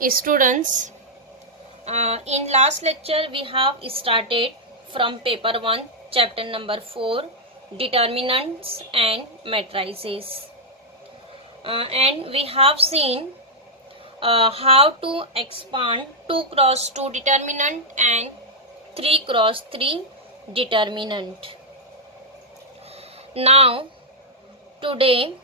Students, in last lecture we have started from paper 1 chapter number 4 determinants and matrices, and we have seen how to expand 2 cross 2 determinant and 3 cross 3 determinant. Now today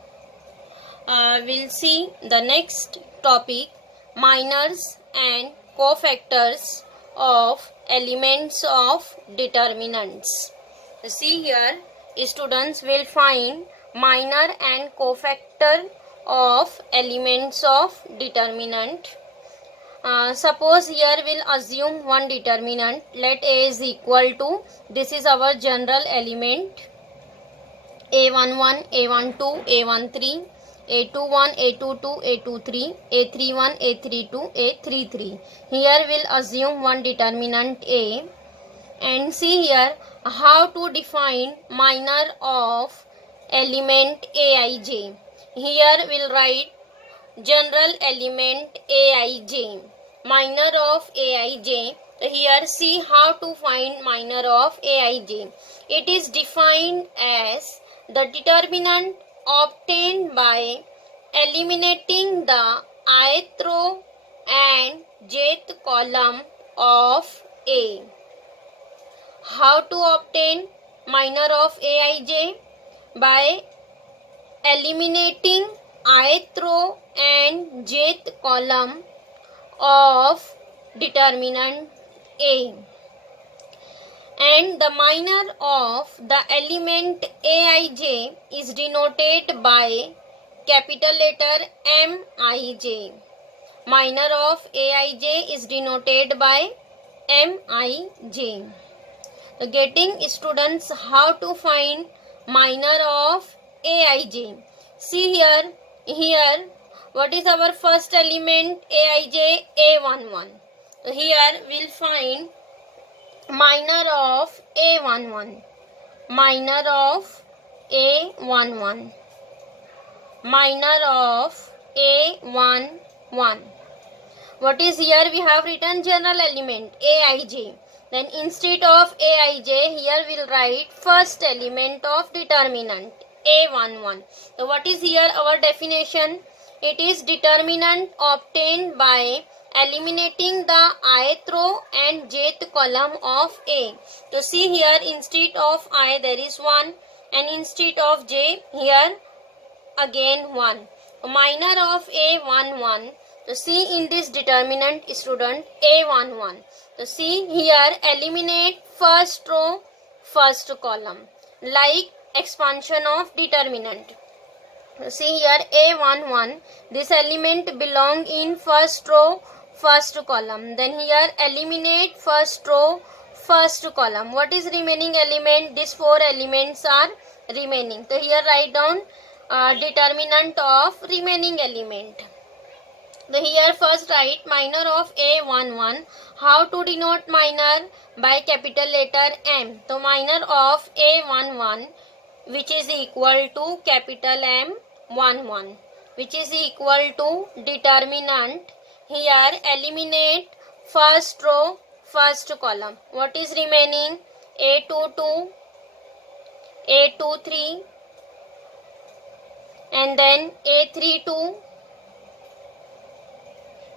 we'll see the next topic, minors and cofactors of elements of determinants. See here, students will find minor and cofactor of elements of determinant. Suppose here we'll assume one determinant, let A is equal to, this is our general element, A11, A12, A13, A21, A22, A23, A31, A32, A33. Here we'll assume one determinant A, and see here how to define minor of element Aij. Here we'll write general element Aij, minor of Aij. Here see how to find minor of Aij. It is defined as the determinant obtained by eliminating the ith row and jth column of A. How to obtain minor of Aij? By eliminating ith row and jth column of determinant A. And the minor of the element Aij is denoted by capital letter Mij. Minor of Aij is denoted by Mij. So getting students how to find minor of Aij. See here what is our first element Aij? A11. So here we'll find minor of A11, minor of A11, minor of A11. What is here? We have written general element Aij. Then instead of Aij, here we'll write first element of determinant A11. So what is here our definition? It is determinant obtained by eliminating the ith row and jth column of A. So see here, instead of I there is 1, and instead of j here again 1. Minor of A11. So see in this determinant student A11. So see here, eliminate first row, first column, like expansion of determinant. See here A11, this element belong in first row, first column. Then here eliminate first row, first column. What is remaining element? These 4 elements are remaining. So here write down determinant of remaining element. So here first write minor of A11. How to denote minor? By capital letter M. So minor of A11, which is equal to capital M11, which is equal to determinant. Here eliminate first row, first column. What is remaining? A22, A23, and then A32,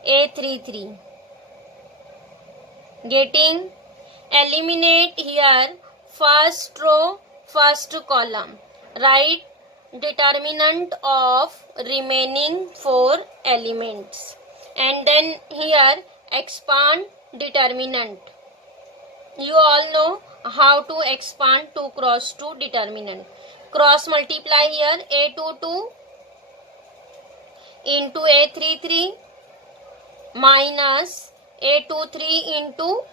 A33. Getting? Eliminate here first row, first column. Write determinant of remaining 4 elements. And then here expand determinant. You all know how to expand 2 cross 2 determinant. Cross multiply here A22 into A33 minus A23 into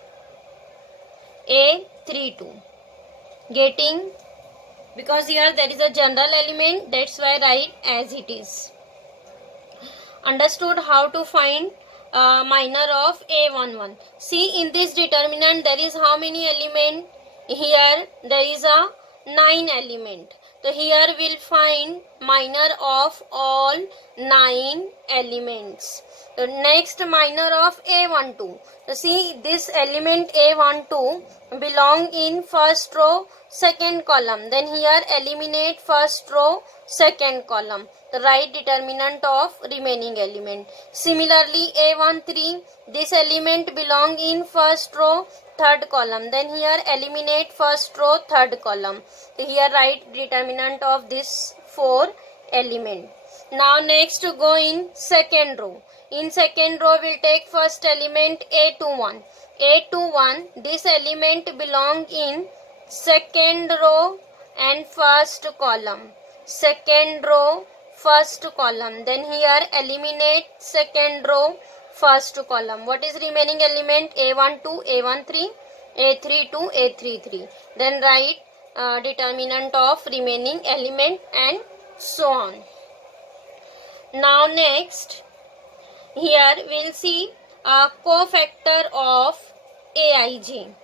A32. Getting? Because here there is a general element, that's why write as it is. Understood how to find minor of A11. See in this determinant there is how many element? Here there is a 9 element. So here we'll find minor of all 9 elements. The next minor of A12. So see, this element A12 belong in first row, second column. Then here eliminate first row, second column. The right determinant of remaining element. Similarly, A13, this element belong in first row, third column. Then here eliminate first row, third column. So here write determinant of this 4 element. Now next go in second row. In second row we'll take first element A21. A21, this element belong in second row and first column. Second row, first column. Then here eliminate second row, first column. What is remaining element? A12, A13, A32, A33. Then write determinant of remaining element and so on. Now next, here we'll see a cofactor of Aij.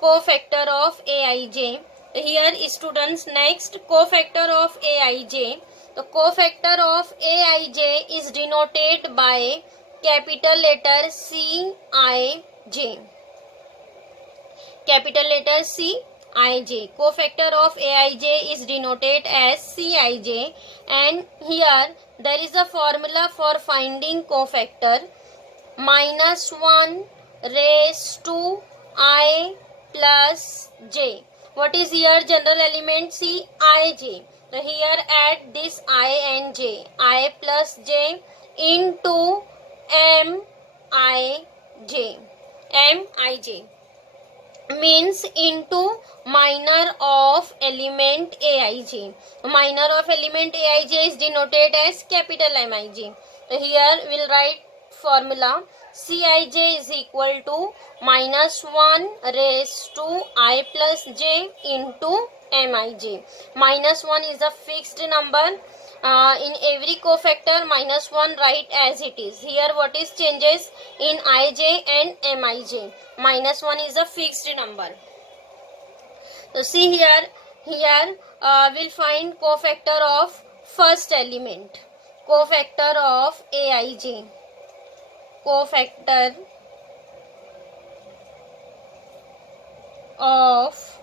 Cofactor of Aij. Here students, next cofactor of Aij. The cofactor of Aij is denoted by capital letter Cij. Capital letter Cij. Cofactor of Aij is denoted as Cij, and here there is a formula for finding cofactor. -1 raised to I plus j. What is here general element? Cij. So here add this I and j. I plus j into Mij. Mij means into minor of element Aij. Minor of element Aij is denoted as capital Mij. So here we'll write formula. Cij is equal to -1 raised to I plus j into Mij. -1 is a fixed number. In every cofactor, -1 write as it is. Here what is changes in Ij and Mij. -1 is a fixed number. So see here we'll find cofactor of first element. Cofactor of Aij. Cofactor of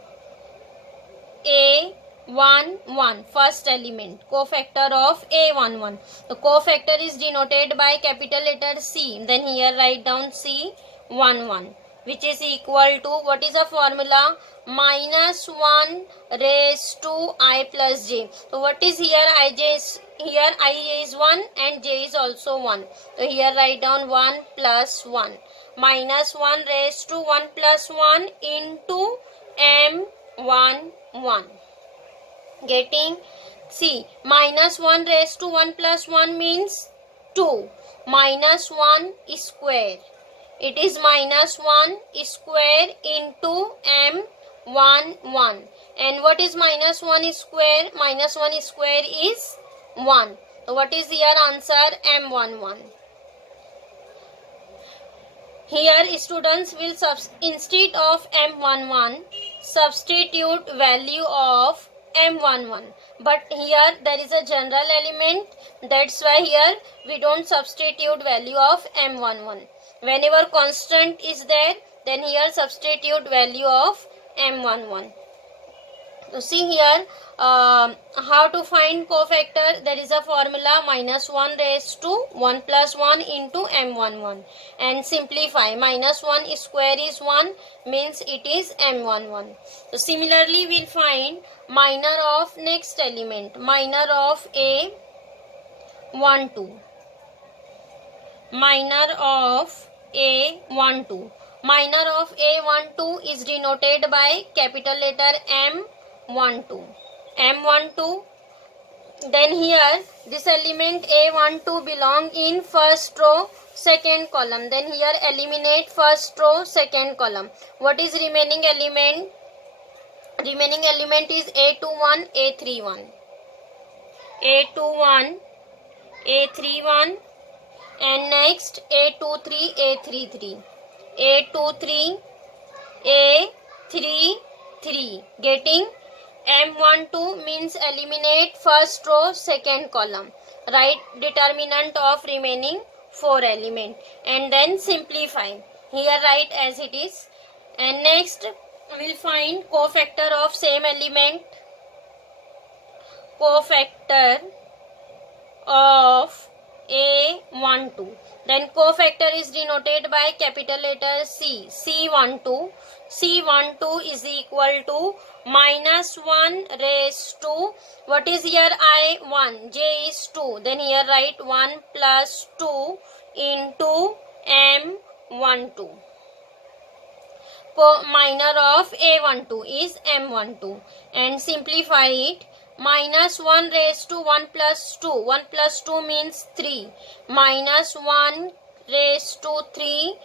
A11, first element. Cofactor of A11. The cofactor is denoted by capital letter C. Then here write down C11, which is equal to, what is the formula? -1 raised to I plus j. So what is here? Ij is, here I is 1 and j is also 1. So here write down 1 plus 1. -1 raised to 1 plus 1 into M11. Getting? See, -1 raised to 1 plus 1 means 2. -1 square. It is -1 square into M11. And what is -1 square? -1 square is 1. So what is your answer? M11. Here students will instead of M11 substitute value of M11. But here there is a general element. That's why here we don't substitute value of M11. Whenever constant is there, then here substitute value of M11. So see here how to find cofactor. There is a formula, -1 raised to 1 plus 1 into M11. And simplify. -1 square is 1, means it is M11. So similarly we'll find minor of next element. Minor of A12. Minor of A12. Minor of A12 is denoted by capital letter M12. M12. Then here this element A12 belong in first row, second column. Then here eliminate first row, second column. What is remaining element? Remaining element is A21, A31. A21, A31, and next A23, A33. A23, A33. Getting? M12 means eliminate first row, second column. Write determinant of remaining 4 element and then simplify. Here write as it is. And next we'll find cofactor of same element. Cofactor of A12. Then cofactor is denoted by capital letter C. C12. C12 is equal to minus 1 raised to, what is here I? 1. J is 2. Then here write 1 plus 2 into M12. Minor of A12 is M12. And simplify it. Minus 1 raised to 1 plus 2. 1 plus 2 means 3. Minus 1 raised to 3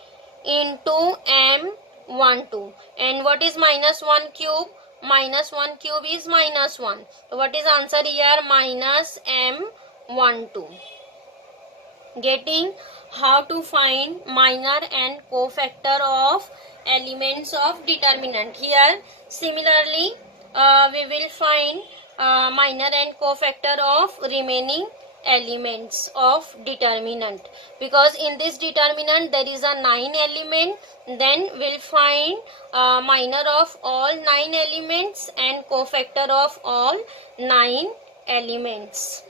into M12. And what is minus 1 cube? Minus 1 cube is minus 1. So what is answer here? Minus M12. Getting how to find minor and cofactor of elements of determinant. Here similarly we will find minor and cofactor of remaining elements of determinant, because in this determinant there is a 9 element. Then we'll find minor of all 9 elements and cofactor of all 9 elements.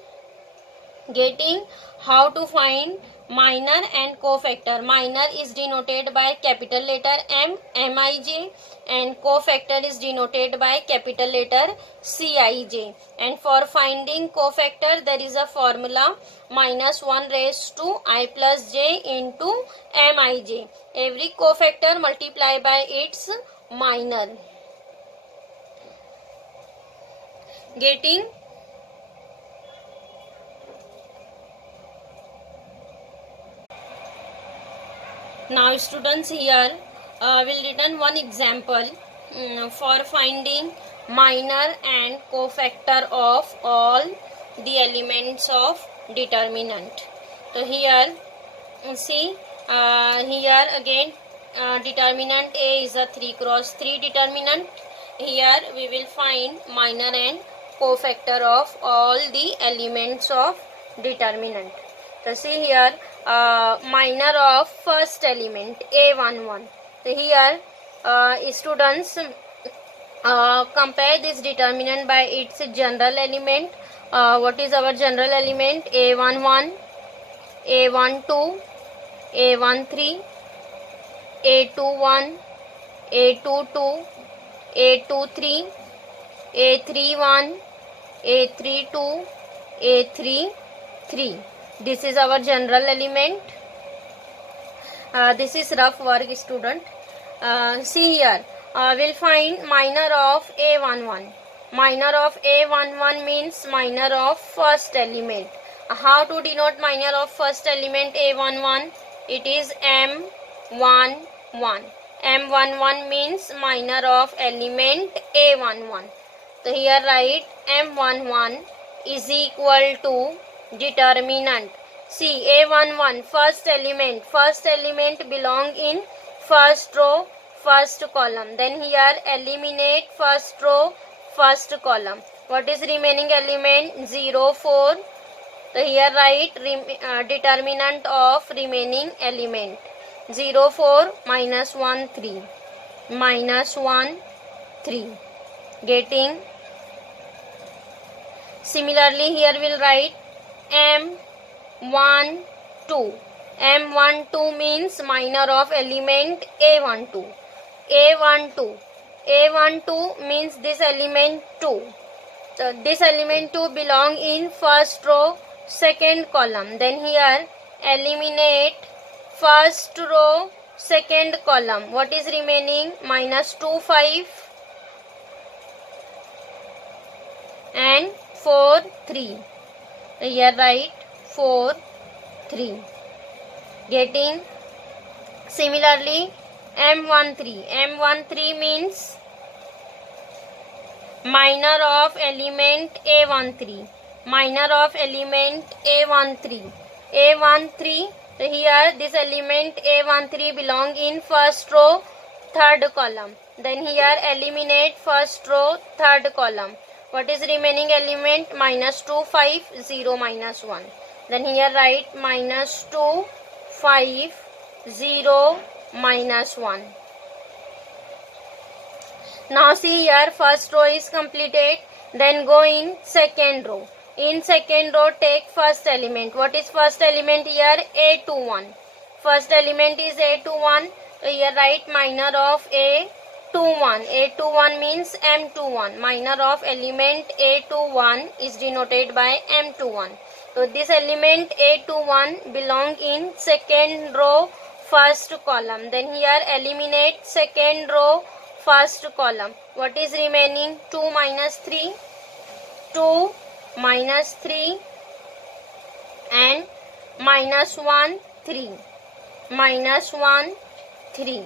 Getting how to find minor and cofactor. Minor is denoted by capital letter M, Mij, and cofactor is denoted by capital letter Cij. And for finding cofactor there is a formula, minus 1 raised to I plus j into Mij. Every cofactor multiply by its minor. Getting now students, here will written one example for finding minor and cofactor of all the elements of determinant. So here see here again determinant A is a 3 cross 3 determinant. Here we will find minor and cofactor of all the elements of determinant. So see here minor of first element A11. So here students compare this determinant by its general element. What is our general element? A11, A12, A13, A21, A22, A23, A31, A32, A33. This is our general element. This is rough work, student. See here, we'll find minor of A11. Minor of A11 means minor of first element. How to denote minor of first element A11? It is M11. M11 means minor of element A11. So here write M11 is equal to determinant. See A11 first element belong in first row, first column. Then here eliminate first row, first column. What is remaining element? 0, 4. So here write determinant of remaining element. 0, 4 minus 1, 3. Minus 1, 3. Getting. Similarly here we'll write M12. M12 means minor of element A12. A12 means this element 2. So this element 2 belong in first row, second column. Then here eliminate first row, second column. What is remaining? Minus 2, 5 and 4, 3. So here write 4, 3. Getting. Similarly M13. M13 means minor of element A13. Minor of element A13. A13. So here this element A13 belong in first row, third column. Then here eliminate first row, third column. What is remaining element? Minus 2, 5, 0, minus 1. Then here write minus 2, 5, 0, minus 1. Now see here, first row is completed. Then go in second row. In second row, take first element. What is first element here? A21. First element is A21. So here write minor of A21. A21 means M21. Minor of element A21 is denoted by M21. So this element A21 belong in second row, first column. Then here eliminate second row, first column. What is remaining? 2 minus 3. 2 minus 3 and minus 1, 3. Minus 1, 3.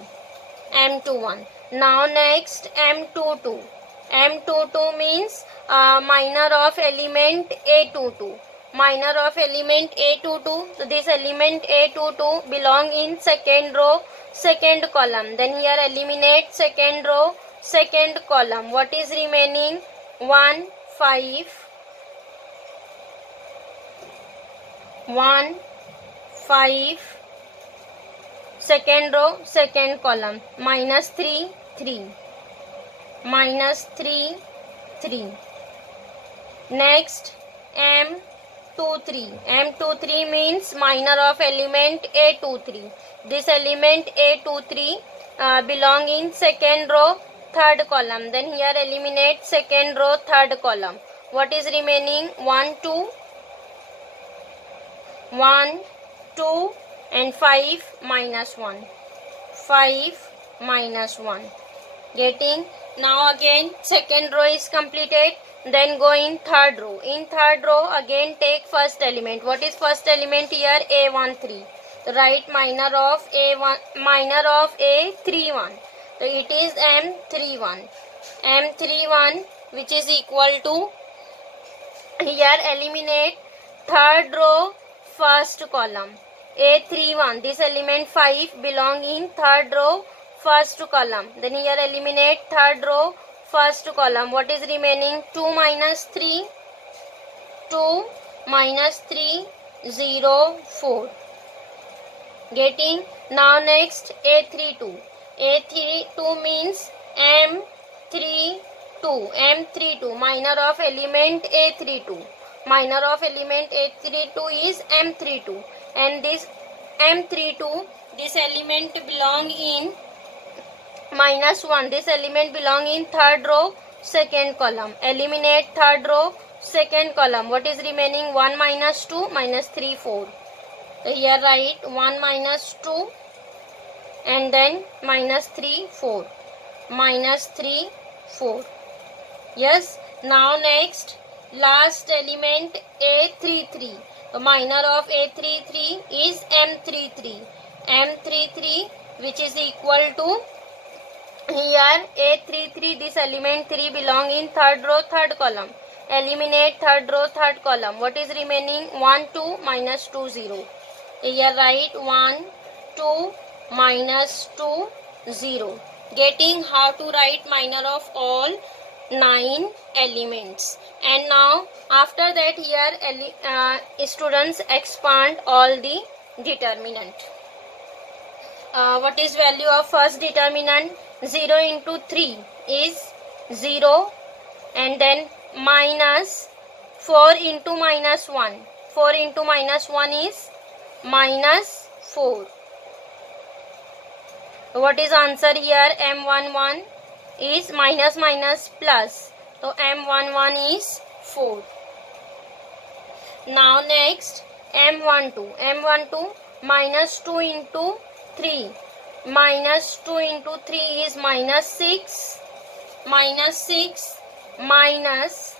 M21. Now next M22. M22 means minor of element A22. Minor of element A22. So this element A22 belong in second row, second column. Then here eliminate second row, second column. What is remaining? 1, 5. 1, 5. Second row, second column. Minus 3, 3. Minus 3, 3. Next M23. M23 means minor of element A23. This element A23 belong in second row, third column. Then here eliminate second row, third column. What is remaining? 1, 2. 1, 2 and 5 minus 1. 5 minus 1. Getting? Now again second row is completed. Then go in third row. In third row again take first element. What is first element here? A13. Write minor of A1, minor of A31. So it is M31. M31 which is equal to, here eliminate third row, first column. A31. This element 5 belong in third row, first column. Then here eliminate third row, first column. What is remaining? 2 minus 3. 2 minus 3, 0, 4. Getting? Now next A32. A32 means M32. M32. Minor of element A32. Minor of element A32 is M32. And this M32, this element belong in minus 1. This element belong in third row, second column. Eliminate third row, second column. What is remaining? 1 minus 2, minus 3, 4. So here write 1 minus 2 and then minus 3, 4. Minus 3, 4. Yes. Now next, last element A33. The minor of A33 is M33. M33 which is equal to, here A33, this element 3 belong in third row, third column. Eliminate third row, third column. What is remaining? 1, 2, minus 2, 0. Here write 1, 2, minus 2, 0. Getting how to write minor of all 9 elements. And now after that here students expand all the determinant. What is value of first determinant? 0 into 3 is 0 and then minus 4 into minus 1. 4 into minus 1 is minus 4. What is answer here? M11 is minus minus plus. So M11 is 4. Now next M12. M12 minus 2 into 3. Minus 2 into 3 is minus 6. Minus 6 minus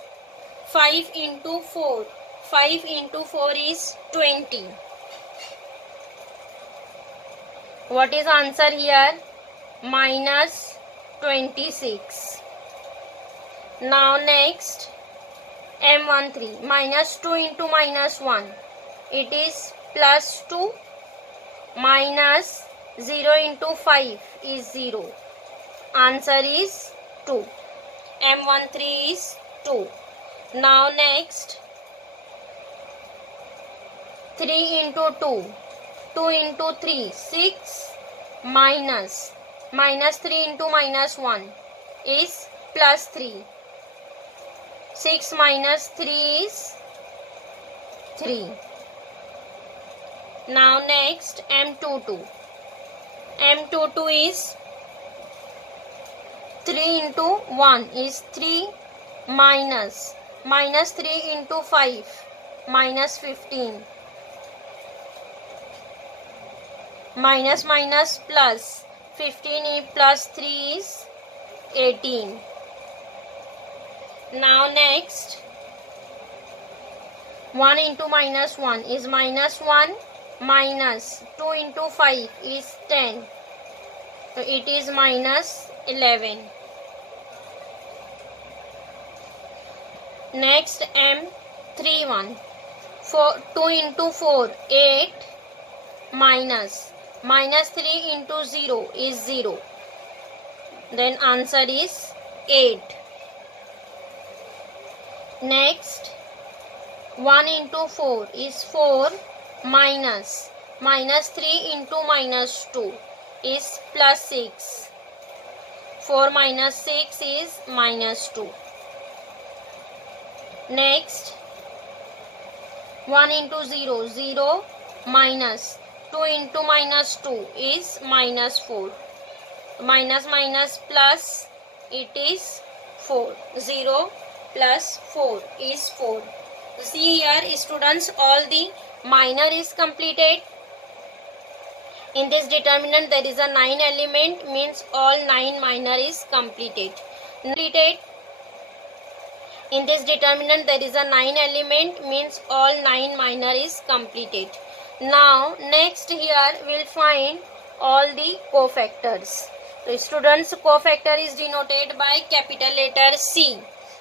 5 into 4. 5 into 4 is 20. What is answer here? Minus 26. Now next M13. Minus 2 into minus 1. It is plus 2. Minus 0 into 5 is 0. Answer is 2. M13 is 2. Now next, 3 into 2. 2 into 3, 6 minus 3 into minus 1 is plus 3. 6 minus 3 is 3. Now next, M22. M22 is 3 into 1 is 3 minus 3 into 5 minus 15. Minus plus 15 plus 3 is 18. Now next, 1 into minus 1 is minus 1 minus 2 into 5 is 10. So it is minus 11. Next, M31. 2 into 4, 8 minus 3 into 0 is 0. Then answer is 8. Next, 1 into 4 is 4 minus 3 into minus 2 is plus 6. 4 minus 6 is minus 2. Next, 1 into 0, 0 minus 2 into minus 2 is minus 4. Minus plus, it is 4. 0 plus 4 is 4. See here, students, all the minor is completed. In this determinant there is a 9 element, means all 9 minor is completed. In this determinant there is a 9 element, means all 9 minor is completed. Now next here we will find all the cofactors. So students, cofactor is denoted by capital letter C.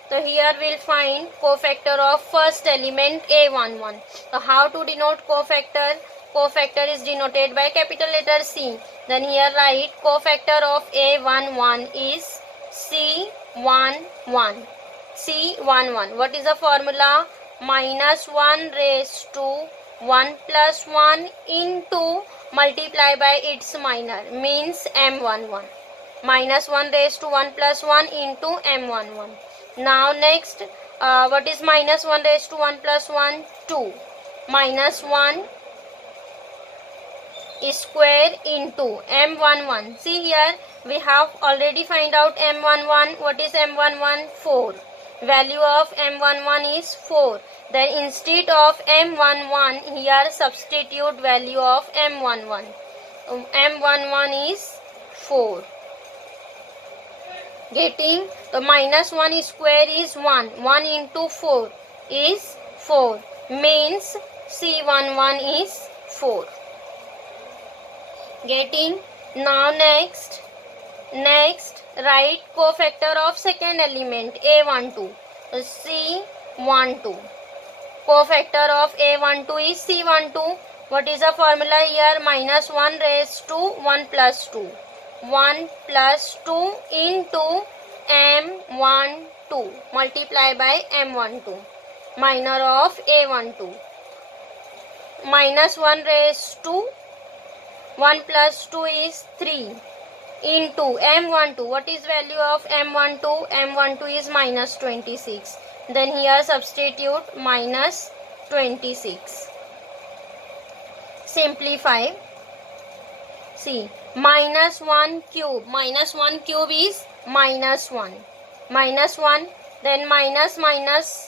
So here we will find cofactor of first element A11. So how to denote cofactor? Cofactor is denoted by capital letter C. Then here write cofactor of A11 is C11. C11. What is the formula? Minus 1 raised to 1 plus 1 into multiply by its minor, means M11. Minus 1 raised to 1 plus 1 into M11. Now next, what is minus 1 raised to 1 plus 1? 2. Minus 1 square into M11. See here, we have already find out M11. What is M11? 4. Value of M11 is 4. Then instead of M11, here substitute value of M11. M11 is 4. Getting the minus 1 square is 1. 1 into 4 is 4. Means C11 is 4. Getting. Now next write cofactor of second element A12. C12. Cofactor of A12 is C12. What is the formula here? Minus 1 raised to 1 plus 2. 1 plus 2 into M12 multiply by M12. Minor of A12. Minus 1 raised to 1 plus 2 is 3 into M12. What is value of M12? M12 is minus 26. Then here substitute minus 26. Simplify. See, minus 1 cube. Minus 1 cube is minus 1. Minus 1. Then minus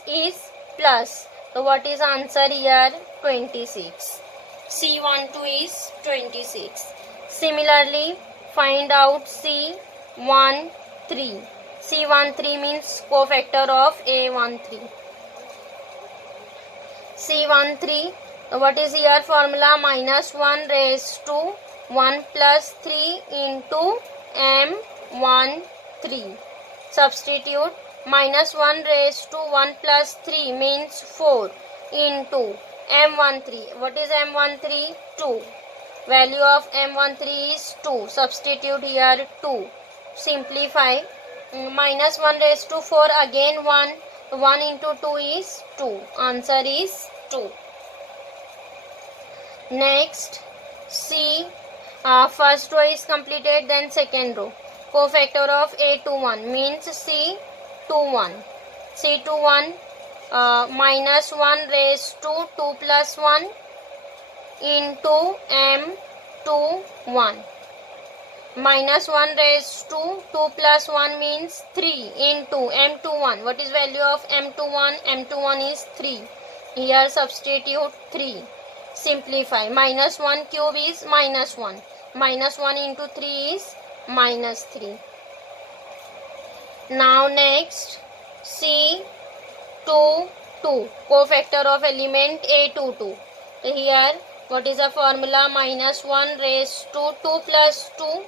is plus. So what is answer here? 26. C12 is 26. Similarly, find out C13. C13 means cofactor of A13. C13. What is here formula? Minus 1 raised to 1 plus 3 into M13. Substitute. Minus 1 raised to 1 plus 3 means 4 into M13. What is M13? 2. Value of M13 is 2. Substitute here 2. Simplify. Minus 1 raised to 4, again 1. 1 into 2 is 2. Answer is 2. Next, C. First row is completed, then second row. Cofactor of A to 1 means C to 1. C to 1, minus 1 raised to 2 plus 1 into M to 1. Minus 1 raised to 2 plus 1 means 3 into M to 1. What is value of M to 1? M to 1 is 3. Here substitute 3. Simplify. Minus 1 cube is minus 1. Minus 1 into 3 is minus 3. Now next, C to 2. Cofactor of element A to 2. Here what is the formula? Minus 1 raised to 2 plus 2.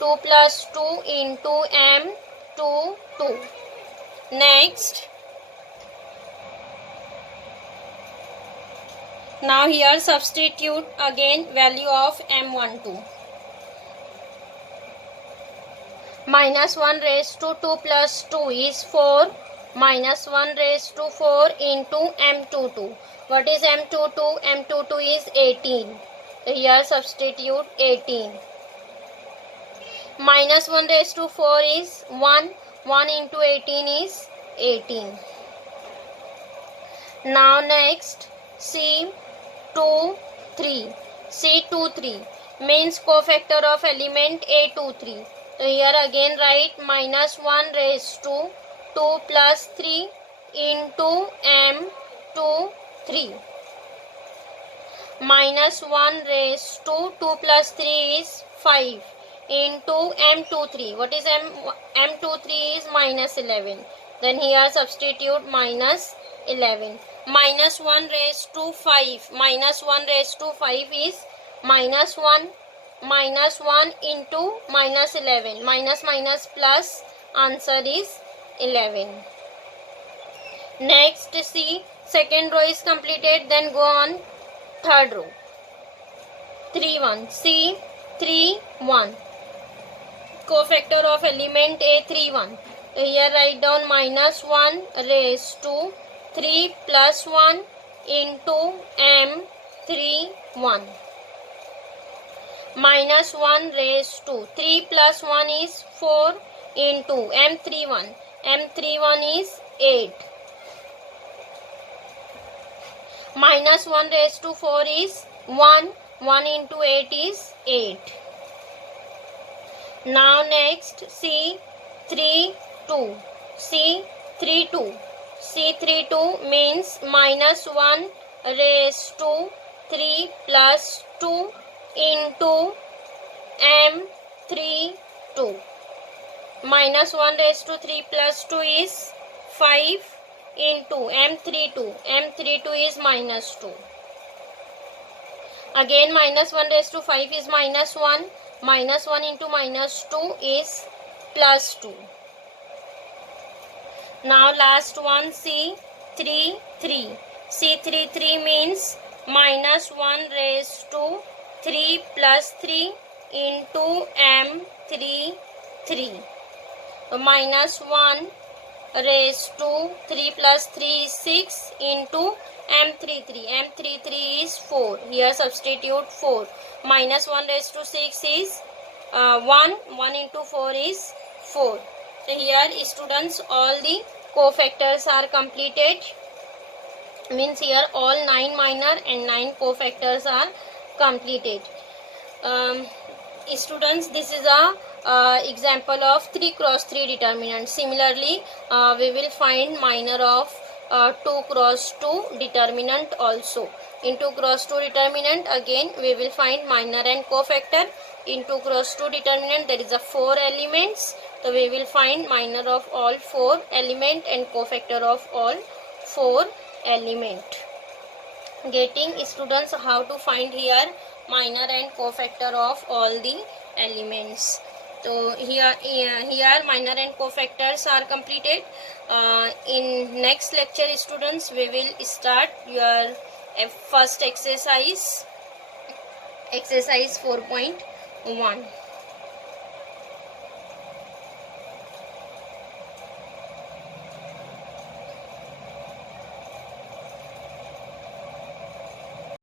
2 plus 2 into M to 2. Next, now here substitute again value of M12. Minus 1 raised to 2 plus 2 is 4. Minus 1 raised to 4 into M22. What is M22? M22 is 18. Here substitute 18. Minus 1 raised to 4 is 1. 1 into 18 is 18. Now next, C to 3. C to 3 means cofactor of element A to 3. So here again write minus 1 raised to 2 plus 3 into M to 3. Minus 1 raised to 2 plus 3 is 5 into M23. What is M23 is minus 11. Then here substitute minus 11. Minus 1 raised to 5. Minus 1 raised to 5 is minus 1. Minus 1 into minus 11. Minus minus plus, answer is 11. Next, see, second row is completed. Then go on third row. 3 1. C 3 1. Cofactor of element A 3 1. So here write down minus 1 raised to 3 plus 1 into M 3 1. Minus 1 raised to 3 plus 1 is 4 into M31. M31 is 8. Minus 1 raised to 4 is 1. 1 into 8 is 8. Now next, C32. C32. C32 means minus 1 raised to 3 plus 2 into M32. Minus 1 raised to 3 plus 2 is 5 into M32. M32 is minus 2. Again minus 1 raised to 5 is minus 1. Minus 1 into minus 2 is plus 2. Now last one, C33. C33 means minus 1 raised to 3 plus 3 into M33. Minus 1 raised to 3 plus 3 is 6 into M33. M33 is 4. Here substitute 4. Minus 1 raised to 6 is 1. 1 into 4 is 4. So here students, all the cofactors are completed. Means here all 9 minor and 9 cofactors are completed. Students, this is a example of 3 cross 3 determinant. Similarly, we will find minor of 2 cross 2 determinant also. In 2 cross 2 determinant, again we will find minor and cofactor. In 2 cross 2 determinant, there is a 4 elements. So we will find minor of all 4 element and cofactor of all 4 element. Getting students how to find here minor and cofactor of all the elements. So here minor and cofactors are completed. In next lecture students, we will start your first exercise 4.1.